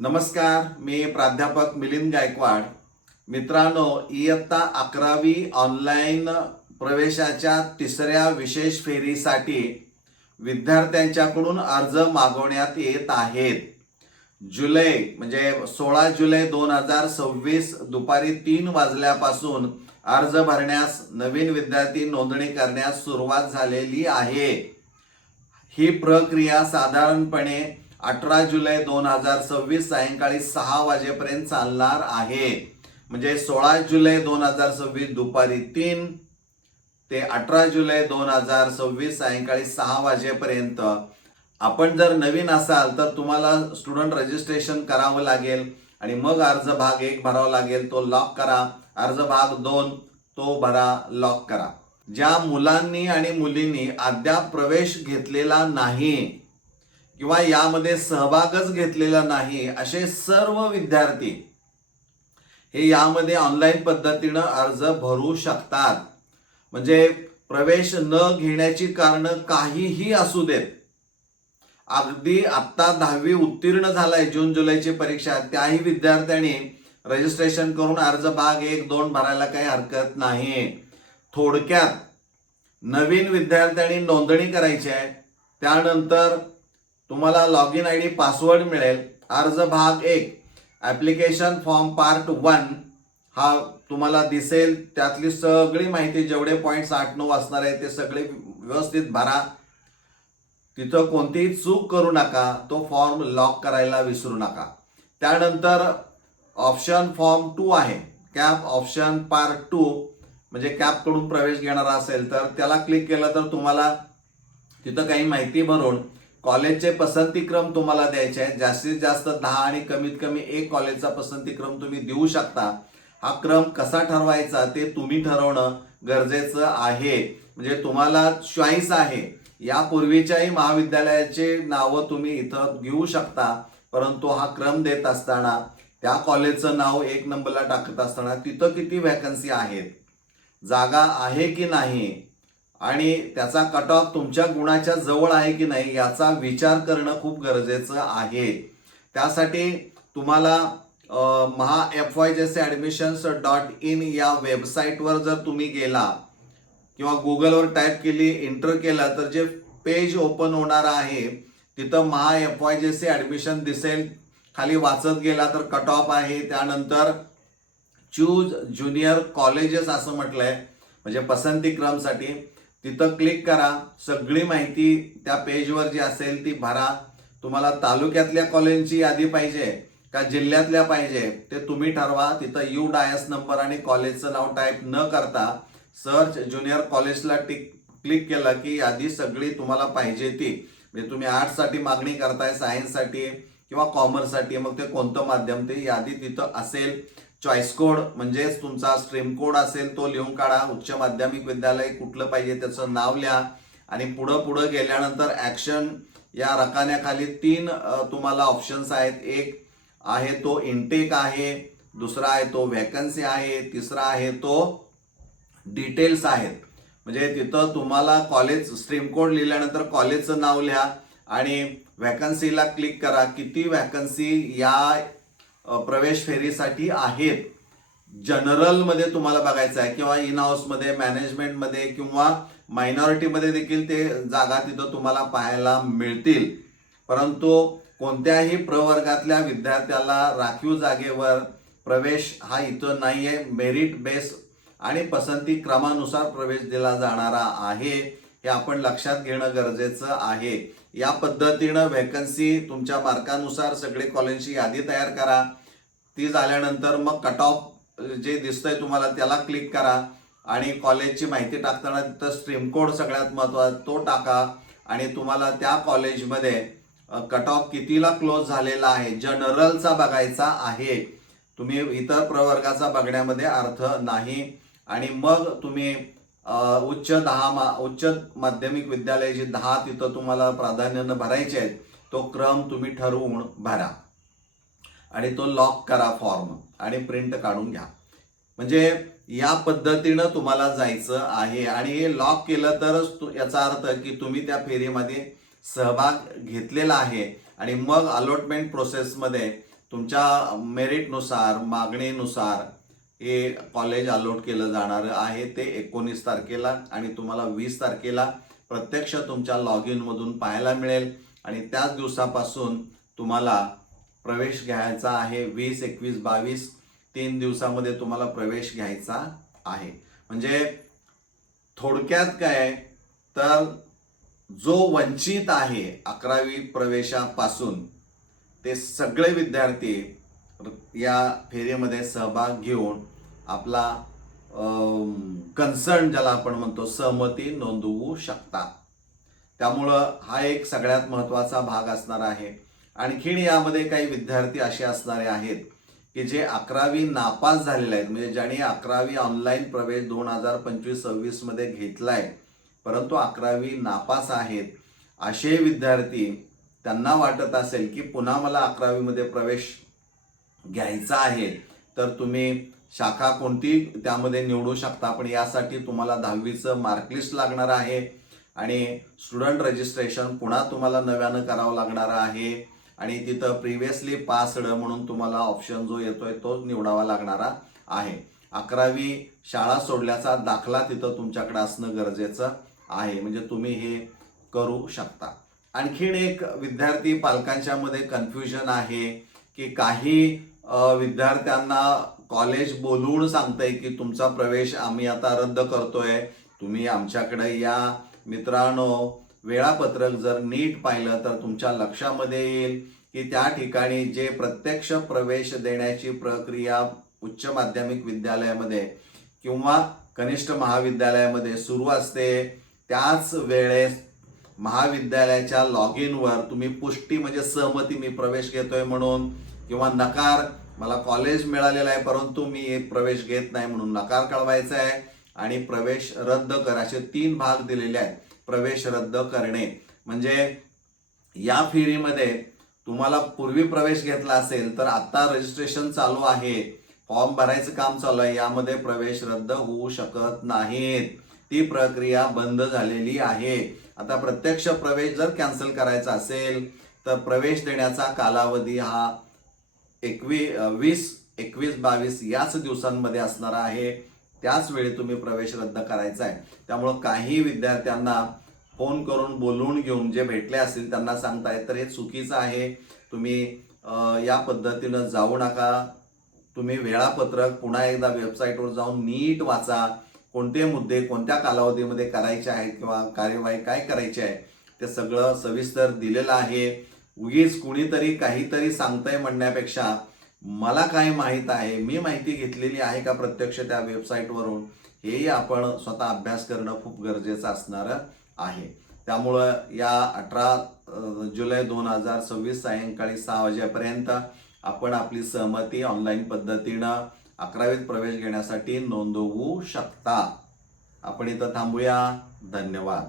नमस्कार, मी प्राध्यापक मिलिंद गायकवाड. मित्रांनो, इयत्ता 11वी ऑनलाईन प्रवेशाच्या तिसऱ्या विशेष फेरीसाठी विद्यार्थ्यांच्याकडून अर्ज मागवण्यात येत आहेत. जुलै म्हणजे 16 जुलै 2026 दुपारी 3 वाजल्यापासून अर्ज भरण्यास नवीन विद्यार्थी नोंदणी करण्यास सुरुवात झालेली आहे. ही प्रक्रिया साधारणपणे 18 जुलै 2026 सायंकाळी 6 वाजेपर्यंत चालणार आहे. म्हणजे 16 जुलै 2026 दुपारी 3 ते 18 जुलै 2026 सायंकाळी 6 वाजेपर्यंत. आपण जर नवीन असाल तर तुम्हाला स्टुडंट रजिस्ट्रेशन करावं लागेल आणि मग अर्ज भाग 1 भरावा लागेल, तो लॉक करा. अर्ज भाग 2 तो भरा, लॉक करा. ज्या मुलांनी आणि मुलींनी अद्याप प्रवेश घेतलेला नाही किंवा यामध्ये सहभागच घेतलेला नाही असे सर्व विद्यार्थी हे यामध्ये ऑनलाईन पद्धतीनं अर्ज भरू शकतात. म्हणजे प्रवेश न घेण्याची कारण काहीही असू देत. अगदी आत्ता 10वी उत्तीर्ण झालाय, जून जुलैची परीक्षा, त्याही विद्यार्थ्यांनी रजिस्ट्रेशन करून अर्ज भाग 1, 2 भरायला काही हरकत नाही. थोडक्यात नवीन विद्यार्थ्यांनी नोंदणी करायची आहे. त्यानंतर तुम्हाला लॉग इन ID पासवर्ड मिळेल. अर्ज भाग 1 ॲप्लिकेशन फॉर्म पार्ट 1 हा तुम्हाला दिसेल. त्यातली सगळी माहिती, जेवढे पॉईंट्स 8-9 असणार आहे ते सगळे व्यवस्थित भरा. तिथं कोणतीही चूक करू नका. तो फॉर्म लॉक करायला विसरू नका. त्यानंतर ऑप्शन फॉर्म 2 आहे, कॅप ऑप्शन पार्ट 2, म्हणजे कॅप कडून प्रवेश घेणारा असेल तर त्याला क्लिक केलं तर तुम्हाला तिथं काही माहिती भरून कॉलेजचे पसंतीक्रम तुम्हाला द्यायचे आहेत. जास्तीत जास्त 10 आणि कमीत कमी 1 कॉलेजचा पसंतीक्रम तुम्ही देऊ शकता. हा क्रम कसा ठरवायचा ते तुम्ही ठरवणं गरजेचं आहे. म्हणजे तुम्हाला चॉईस आहे. यापूर्वीच्याही महाविद्यालयाचे नावं तुम्ही इथं घेऊ शकता, परंतु हा क्रम देत असताना त्या कॉलेजचं नाव 1 नंबरला टाकत असताना तिथं किती व्हॅकन्सी आहेत, जागा आहे की नाही आणि त्याचा कट ऑफ तुमच्या गुणाच्या जवळ आहे की नाही याचा विचार करणं खूप गरजेचं आहे. त्यासाठी तुम्हाला MahaFYJSAadmissions.in या वेबसाईटवर जर तुम्ही गेला किंवा गुगलवर टाईप केली, एंटर केला, तर जे पेज ओपन होणार आहे तिथं MahaFYJC ॲडमिशन दिसेल. खाली वाचत गेला तर कट ऑफ आहे. त्यानंतर चूज ज्युनियर कॉलेजेस असं म्हटलंय, म्हणजे पसंतीक्रमसाठी. तिथं क्लिक करा. सगळी माहिती त्या पेजवर जी असेल ती भरा. तुम्हाला तालुक्यातल्या कॉलेजची यादी पाहिजे का जिल्ह्यातल्या पाहिजे ते तुम्ही ठरवा. तिथं UDIS नंबर आणि कॉलेजचं नाव टाईप न करता सर्च ज्युनियर कॉलेजला क्लिक केलं की यादी सगळी तुम्हाला पाहिजे ती. म्हणजे तुम्ही आर्ट्ससाठी मागणी करताय, सायन्ससाठी किंवा कॉमर्ससाठी, मग ते कोणतं माध्यम ते यादी तिथं असेल. चॉईस कोड म्हणजेच तुमचा स्ट्रीम कोड असेल तो लिहून काढा. उच्च माध्यमिक विद्यालय कुठलं पाहिजे त्याचं नाव लिहा आणि पुढं गेल्यानंतर ॲक्शन या रकान्याखाली 3 तुम्हाला ऑप्शन्स आहेत. एक आहे तो इनटेक आहे, दुसरा आहे तो व्हॅकन्सी आहे, तिसरा आहे तो डिटेल्स आहेत. म्हणजे तिथं तुम्हाला कॉलेज स्ट्रीम कोड लिहिल्यानंतर कॉलेजचं नाव लिहा आणि व्हॅकन्सीला क्लिक करा. किती व्हॅकन्सी या प्रवेश फेरीसाठी आहेत. जनरलमध्ये तुम्हाला बघायचं आहे किंवा इन हाऊसमध्ये, मॅनेजमेंटमध्ये किंवा मायनॉरिटीमध्ये देखील ते जागा तिथं तुम्हाला पाहायला मिळतील. परंतु कोणत्याही प्रवर्गातल्या विद्यार्थ्याला राखीव जागेवर प्रवेश हा इथं नाही आहे. मेरिट बेस आणि पसंती क्रमानुसार प्रवेश दिला जाणारा आहे, हे आपण लक्षात घेणं गरजेचं आहे. या पद्धतीनं व्हॅकन्सी तुमच्या मार्कानुसार सगळे कॉलेजची यादी तयार करा. ती झाल्यानंतर मग कट ऑफ जे दिसतंय तुम्हाला त्याला क्लिक करा आणि कॉलेजची माहिती टाकताना तिथं स्ट्रीम कोड सगळ्यात महत्त्वाचा तो टाका आणि तुम्हाला त्या कॉलेजमध्ये कट ऑफ कितीला क्लोज झालेला आहे जनरलचा बघायचा आहे. तुम्ही इतर प्रवर्गाचा बघण्यामध्ये अर्थ नाही. आणि मग तुम्ही उच्च माध्यमिक विद्यालयाची 10 तिथं तुम्हाला प्राधान्यानं भरायचे आहेत. तो क्रम तुम्ही ठरवून भरा आणि तो लॉक करा फॉर्म आणि प्रिंट काढून घ्या. म्हणजे या पद्धतीनं तुम्हाला जायचं आहे. आणि हे लॉक केलं तरच याचा अर्थ की तुम्ही त्या फेरीमध्ये सहभाग घेतलेला आहे आणि मग अलॉटमेंट प्रोसेसमध्ये तुमच्या मेरिटनुसार, मागणीनुसार हे कॉलेज अलॉट केलं जाणार आहे. ते 19 तारखेला आणि तुम्हाला 20 तारखेला प्रत्यक्ष तुमच्या लॉग इनमधून पाहायला मिळेल आणि त्याच दिवसापासून तुम्हाला प्रवेश घ्यायचा आहे. 20, 21, 22 3 दिवसामध्ये तुम्हाला प्रवेश घ्यायचा आहे. म्हणजे थोडक्यात काय तर जो वंचित आहे 11वी प्रवेशापासून ते सगळे विद्यार्थी या फेरीमध्ये सहभाग घेऊन आपला कन्सर्न ज्याला आपण म्हणतो सहमती नोंदवू शकता. त्यामुळं हा एक सगळ्यात महत्त्वाचा भाग असणार आहे. आणखीन यामध्ये काही विद्यार्थी असे असणारे आहेत की जे 11वी नापास झालेले आहेत, म्हणजे ज्यांनी 11वी ऑनलाईन प्रवेश 2025-26 मध्ये घेतलाय परंतु 11वी नापास आहेत. असे विद्यार्थी त्यांना वाटत असेल की पुन्हा मला 11वी मध्ये प्रवेश घ्यायचा आहे तर तुम्ही शाखा कोणती त्यामध्ये निवडू शकता. पण यासाठी तुम्हाला 10वीचं मार्कलिस्ट लागणार आहे आणि स्टुडंट रजिस्ट्रेशन पुन्हा तुम्हाला नव्यानं करावं लागणार आहे आणि तिथं प्रिव्हियसली पासड म्हणून तुम्हाला ऑप्शन जो येतोय तो निवडावा लागणारा आहे. 11वी शाळा सोडल्याचा दाखला तिथं तुमच्याकडे असणं गरजेचं आहे, म्हणजे तुम्ही हे करू शकता. आणखीन एक विद्यार्थी पालकांच्या मध्ये कन्फ्युजन आहे की काही विद्यार्थ्यांना कॉलेज बोलवून सांगतंय की तुमचा प्रवेश आम्ही आता रद्द करतोय, तुम्ही आमच्याकडे या. मित्रांनो, वेळापत्रक जर नीट पाहिलं तर तुमच्या लक्षामध्ये येईल की त्या ठिकाणी जे प्रत्यक्ष प्रवेश देण्याची प्रक्रिया उच्च माध्यमिक विद्यालयामध्ये किंवा कनिष्ठ महाविद्यालयामध्ये सुरू असते त्याच वेळेस महाविद्यालयाच्या लॉग इनवर तुम्ही पुष्टी म्हणजे सहमती मी प्रवेश घेतोय म्हणून किंवा नकार मला कॉलेज मिळालेला आहे परंतु मी प्रवेश घेत नाही म्हणून नकार कळवायचा आहे आणि प्रवेश रद्द कर असे 3 भाग दिलेले आहेत. प्रवेश रद्द करणे म्हणजे या फेरीमध्ये तुम्हाला पूर्वी प्रवेश घेतला असेल तर आता रजिस्ट्रेशन चालू आहे, फॉर्म भरायचं काम चालू आहे, यामध्ये प्रवेश रद्द होऊ शकत नाहीत. ती प्रक्रिया बंद झालेली आहे. आता प्रत्यक्ष प्रवेश जर कॅन्सल करायचा असेल तर प्रवेश देण्याचा कालावधी हा 20, 21, 22 याच दिवसांमध्ये असणार आहे. त्याच वेळी तुम्ही प्रवेश रद्द करायचा आहे. त्यामुळं काही विद्यार्थ्यांना फोन करून बोलवून घेऊन जे भेटले असतील त्यांना सांगताय तर हे चुकीचं आहे. तुम्ही या पद्धतीनं जाऊ नका. तुम्ही वेळापत्रक पुन्हा एकदा वेबसाईटवर जाऊन नीट वाचा. कोणते मुद्दे कोणत्या कालावधीमध्ये करायचे आहेत किंवा कार्यवाही काय करायची आहे ते सगळं सविस्तर दिलेलं आहे. उगीच कुणीतरी काहीतरी सांगतंय म्हणण्यापेक्षा मला काय माहीत आहे, मी माहिती घेतलेली आहे का प्रत्यक्ष त्या वेबसाईटवरून, हेही आपण स्वतः अभ्यास करणं खूप गरजेचं असणार आहे. त्यामुळं या 18 जुलै 2026 सायंकाळी 6 वाजेपर्यंत आपण आपली सहमती ऑनलाईन पद्धतीनं 11वीत प्रवेश घेण्यासाठी नोंदवू शकता. आपण इथं थांबूया. धन्यवाद.